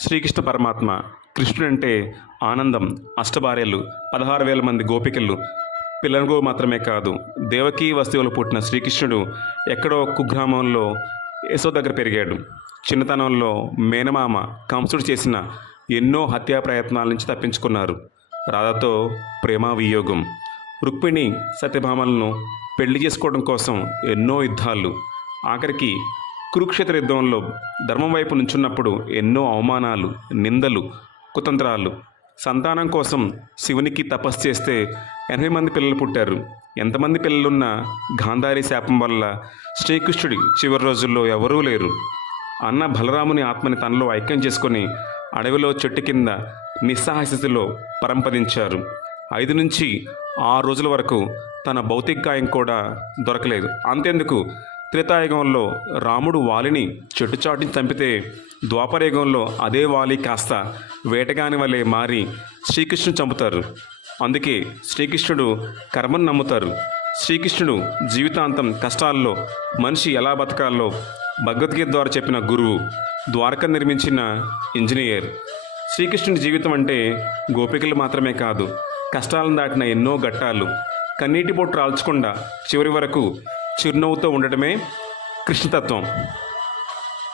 శ్రీకృష్ణ పరమాత్మ కృష్ణుడంటే ఆనందం అష్టభార్యలు పదహారు వేల మంది గోపికలు. పిల్లలకు మాత్రమే కాదు దేవకీ వస్తువులు పుట్టిన శ్రీకృష్ణుడు ఎక్కడో కుగ్రామంలో యశో దగ్గర పెరిగాడు. చిన్నతనంలో మేనమామ కంసుడు చేసిన ఎన్నో హత్యా ప్రయత్నాల నుంచి తప్పించుకున్నారు. రాధతో ప్రేమ వియోగం. రుక్మిణి సత్యభామలను పెళ్ళి చేసుకోవడం కోసం ఎన్నో యుద్ధాలు. ఆఖరికి కురుక్షేత్ర యుద్ధంలో ధర్మం వైపు నుంచున్నప్పుడు ఎన్నో అవమానాలు నిందలు కుతంత్రాలు. సంతానం కోసం శివునికి తపస్సు చేస్తే ఎనభై మంది పిల్లలు పుట్టారు. ఎంతమంది పిల్లలున్నా గాంధారి శాపం వల్ల శ్రీకృష్ణుడి చివరి రోజుల్లో ఎవరూ లేరు. అన్న బలరాముని ఆత్మని తనలో ఐక్యం చేసుకొని అడవిలో చెట్టు కింద నిస్సహాయస్థితిలో పరంపదించారు. ఐదు నుంచి ఆరు రోజుల వరకు తన భౌతిక గాయం కూడా దొరకలేదు. అంతేందుకు? త్రేతాయుగంలో రాముడు వాలిని చెట్టుచాటుని చంపితే ద్వాపరయుగంలో అదే వాలి కాస్త వేటగాని వలె మారి శ్రీకృష్ణుని చంపుతారు. అందుకే శ్రీకృష్ణుడు కర్మను నమ్ముతారు. శ్రీకృష్ణుడు జీవితాంతం కష్టాల్లో మనిషి ఎలా బతకాలో భగవద్గీత ద్వారా చెప్పిన గురువు ద్వారక నిర్మించిన ఇంజనీర్. శ్రీకృష్ణుడి జీవితం అంటే గోపికలు మాత్రమే కాదు కష్టాలను దాటిన ఎన్నో ఘట్టాలు. కన్నీటి బొట్టు రాల్చకుండా చివరి వరకు చిరునవ్వుతో ఉండటమే కృష్ణతత్వం.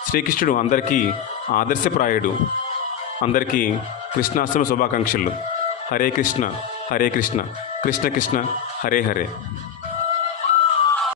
శ్రీకృష్ణుడు అందరికీ ఆదర్శప్రాయుడు. అందరికీ కృష్ణాష్టమి శుభాకాంక్షలు. హరే కృష్ణ హరే కృష్ణ కృష్ణ కృష్ణ హరే హరే.